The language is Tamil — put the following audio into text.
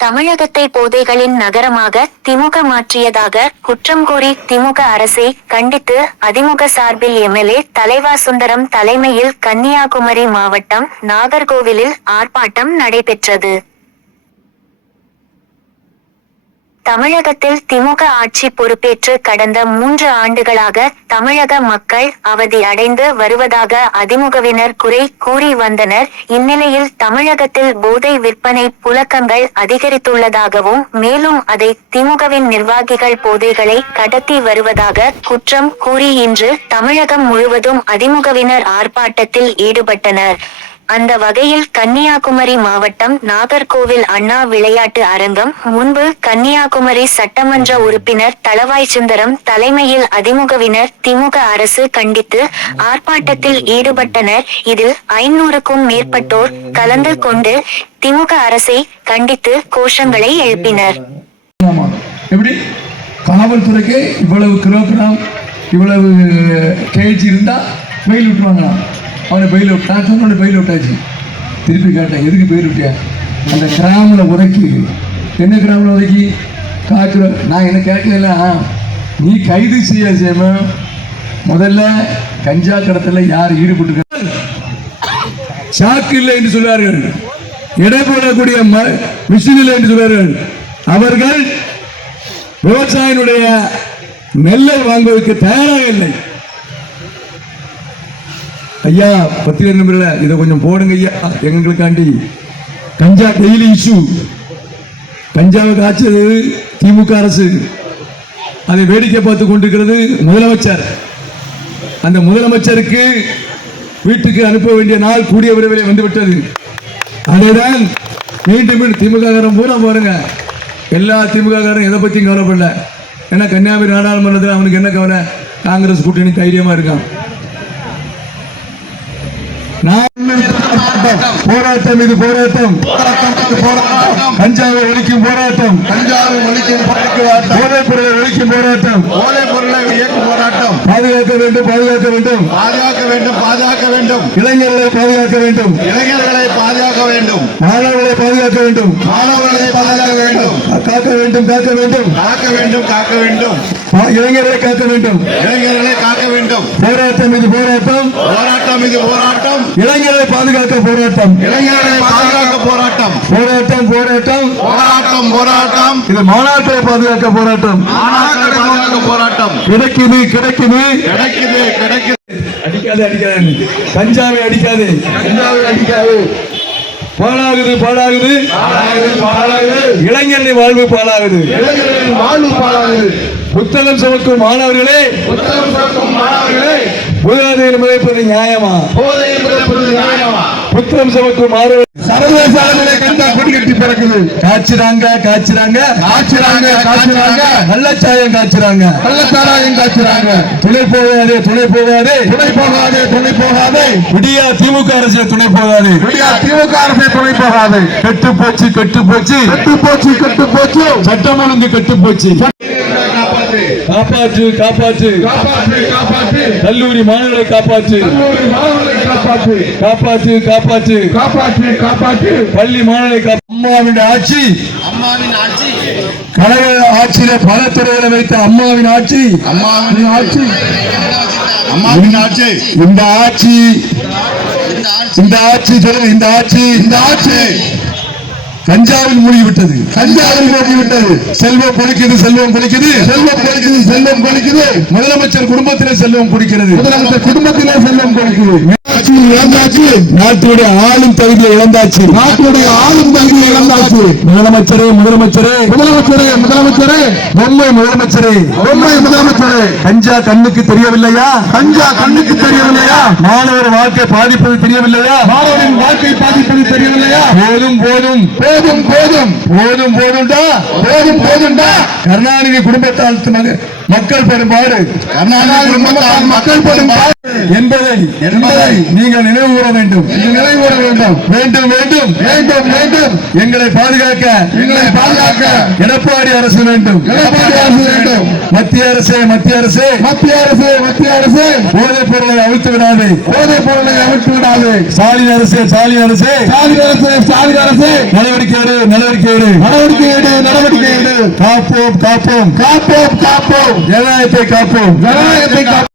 தமிழகத்தை போதைகளின் நகரமாக திமுக மாற்றியதாக குற்றம் கூறி திமுக அரசை கண்டித்து அதிமுக சார்பில் எம்எல்ஏ தலைவா சுந்தரம் தலைமையில் கன்னியாகுமரி மாவட்டம் நாகர்கோவிலில் ஆர்ப்பாட்டம் நடைபெற்றது. தமிழகத்தில் திமுக ஆட்சி பொறுப்பேற்று கடந்த மூன்று ஆண்டுகளாக தமிழக மக்கள் அவதி அடைந்து வருவதாக அதிமுகவினர் குறை கூறி வந்தனர். இந்நிலையில் தமிழகத்தில் போதை விற்பனை புழக்கங்கள் அதிகரித்துள்ளதாகவும் மேலும் அதை திமுகவின் நிர்வாகிகள் போதைகளை கடத்தி வருவதாக குற்றம் கூறி இன்று தமிழகம் முழுவதும் அதிமுகவினர் ஆர்ப்பாட்டத்தில் ஈடுபட்டனர். அந்த வகையில் கன்னியாகுமரி மாவட்டம் நாகர்கோவில் அண்ணா விளையாட்டு அரங்கம் முன்பு கன்னியாகுமரி சட்டமன்ற உறுப்பினர் தளவாய் சுந்தரம் தலைமையில் அதிமுகவினர் திமுக அரசு கண்டித்து ஆர்ப்பாட்டத்தில் ஈடுபட்டனர். இதில் ஐநூறுக்கும் மேற்பட்டோர் கலந்து கொண்டு திமுக அரசை கண்டித்து கோஷங்களை எழுப்பினர். காவல்துறைக்கு இவ்வளவு கிலோகிராம் இவ்வளவு கேஜி இருந்தா வெயில் விட்டுருவாங்களாம் அவனை பெயில் விட்டு நான் பெயில் விட்டாச்சு திருப்பி கேட்டேன் எதுக்கு பெயில் விட்டியா அந்த கிராமில் உதைக்கி. என்ன கிராமில் உதைக்கி? காய்ச்சல் நான் என்ன கேட்கல நீ கைது செய்ய சேம முதல்ல கஞ்சா கடத்தில் யார் ஈடுபட்டு சாக்கு இல்லை என்று சொல்வார்கள். இடை போடக்கூடிய ம- மிஷின் இல்லை என்று சொல்வார்கள். அவர்கள் விவசாயினுடைய நெல்லை வாங்குவதற்கு தயாராக இல்லை. ஐயா பத்திரிகை நம்பர்ல இதை கொஞ்சம் போடுங்க ஐயா. எங்களுக்காண்டி கஞ்சா டெய்லி இஷ்யூ கஞ்சாவை காய்ச்சது திமுக அரசு. அதை வேடிக்கை பார்த்து கொண்டிருக்கிறது முதலமைச்சர். அந்த முதலமைச்சருக்கு வீட்டுக்கு அனுப்ப வேண்டிய நாள் கூடிய விரைவில் வந்துவிட்டது. அதைதான் மீண்டும் மீண்டும் திமுக காரம் பூரா பாருங்க எல்லா திமுக காரரும் எதை பற்றியும் கவலைப்படல. ஏன்னா கன்னியாகுமரி நாடாளுமன்றத்தில் அவனுக்கு என்ன கவலை? காங்கிரஸ் கூட்டணி தைரியமாக இருக்கான் நான் போராட்டம் இது போராட்டம். கஞ்சாவை ஒழிக்கும் போராட்டம். கஞ்சாவை ஒழிக்கும் போராட்டம். போதைப் பொருளை ஒழிக்கும் போராட்டம். போதைப் பொருளை இயக்கும் போராட்டம். பாதுகாக்க வேண்டும் பாதுகாக்க வேண்டும். பாதுகாக்க வேண்டும் பாதுகாக்க வேண்டும். இளைஞர்களை பாதுகாக்க வேண்டும். இளைஞர்களை பாதுகாக்க வேண்டும். மாணவர்களை பாதுகாக்க வேண்டும். மாணவர்களை பாதுகாக்க வேண்டும். காக்க வேண்டும் காக்க வேண்டும். காக்க வேண்டும் காக்க வேண்டும். இளைஞர்களை காக்க வேண்டும். இளைஞர்களை காக்க வேண்டும். போராட்டம் இது போராட்டம். போராட்டம் இது போராட்டம். இளைஞர்களை பாதுகாக்க போராட்டம். இளைஞர்களை பாதுகாக்க போராட்டம். போராட்டம் போராட்டம். போராட்டம் போராட்டம். இது மாணாக்கரை பாதுகாக்க போராட்டம். மாணாக்கரை பாதுகாக்க போராட்டம். கிடைக்குது கிடைக்குது கிடைக்குது கிடைக்குது. அடிக்காது அடிக்காது. கஞ்சாவை அடிக்காது. கஞ்சாவை அடிக்காது. பாழாகுது பாழாகுது. இளைஞரின் வாழ்வு பாழாகுது. இளைஞர்களின் வாழ்வு பாழாகுது. புத்தகம் சுமக்கும் மாணவர்களே புத்தகம் பிறக்கும் மாணவர்களே. புகாதீர் முறைப்பது நியாயமா? போதை புத்தகம் சுமக்கும் மாணவர்கள் சர்வதேச அளவிலே கண்டா கொடி கட்டி பிறக்குது. காய்ச்சுறாங்க காய்ச்சுறாங்க. காய்ச்சுறாங்க காய்ச்சுறாங்க. கள்ளச்சாயம் காய்ச்சுறாங்க. கள்ளச்சாராயம் காய்ச்சுறாங்க. துணை போகாதே துணை போகாதே. துணை போகாதே துணை போகாதே. விடியா திமுக அரசு துணை போகாது. விடியா திமுக அரசை துணை போகாது. கெட்டு போச்சு கெட்டு போச்சு. கெட்டு போச்சு கெட்டு போச்சு. சட்டம் ஒழுங்கு கெட்டு போச்சு. காப்பாற்று காப்பாற்று. காப்பாற்று காப்பாற்று. கல்லூரி மாணவர்களை காப்பாற்று. காப்பாற்று. காப்பாற்று காப்பாற்று. காப்பாற்று காப்பாற்று. பள்ளி மாணவர்களை அம்மாவின் ஆட்சி. அம்மாவின் ஆட்சி. கழக ஆட்சியில பல துறைகளை வைத்த அம்மாவின் ஆட்சி. அம்மாவின் ஆட்சி. அம்மாவின் ஆட்சி. இந்த ஆட்சி. இந்த ஆட்சி. சொல்லுங்க இந்த ஆட்சி. இந்த ஆட்சி. கஞ்சாவில் மூழ்கிவிட்டது. கஞ்சாவில் மூழ்கிவிட்டது. செல்வம் கொளிக்குது செல்வம் கொளிக்குது செல்வம் கொலிக்குது செல்வம் கொலிக்குது முதலமைச்சர் குடும்பத்திலே செல்வம் குடிக்கிறது. முதலமைச்சர் குடும்பத்திலே செல்வம் கொலிக்குது ஆட்சி இழந்தாச்சு. நாட்டுடைய ஆளும் தகுதியை இழந்தாச்சு. நாட்டுடைய ஆளும் தகுதியை இழந்தாச்சு. முதலமைச்சரே முதலமைச்சரே. முதலமைச்சரே முதலமைச்சரே. பொம்மை முதலமைச்சரே. பொம்மை முதலமைச்சரே. கஞ்சா கண்ணுக்கு தெரியவில்லையா? கஞ்சா கண்ணுக்கு தெரியவில்லையா? மாணவர் வாழ்க்கை பாதிப்பது தெரியவில்லையா? மாணவரின் வாழ்க்கை பாதிப்பது தெரியவில்லையா? போதும் போதும். போதும் போதும். போதும் போதும்டா. போதும் போதும்டா. கருணாநிதி குடும்பத்தால் மக- மக்கள் பெரும்பாடு. கர்நாடக குடும்பத்தால் மக்கள் படும் பாடு என்பதை என்பதை நீங்கள் நினைவு கூற வேண்டும். இது நினைவுகூர வேண்டும். வேண்டும் வேண்டும். வேண்டும் வேண்டும். எங்களை பாதுகாக்க எங்களை பாதுகாக்க எடப்பாடி அரசு வேண்டும். எடப்பாடி அரசு வேண்டும். மத்திய அரசு மத்திய அரசு. மத்திய அரசு மத்திய அரசு. போதைப் பொருளை அவிழ்த்து விடாது. போதைப் பொருளை அவிழ்த்து விடாது. ஸ்டாலின் அரசு ஸ்டாலின் அரசு. ஸ்டாலின் அரசு ஸ்டாலின் அரசு. நடவடிக்கை எடு நடவடிக்கை எடு. நடவடிக்கை எடு நடவடிக்கை எடு. காப்போம் காப்போம். காப்போம் காப்போம். ஜனநாயகத்தை காப்போம். ஜனநாயகத்தை காப்போம்.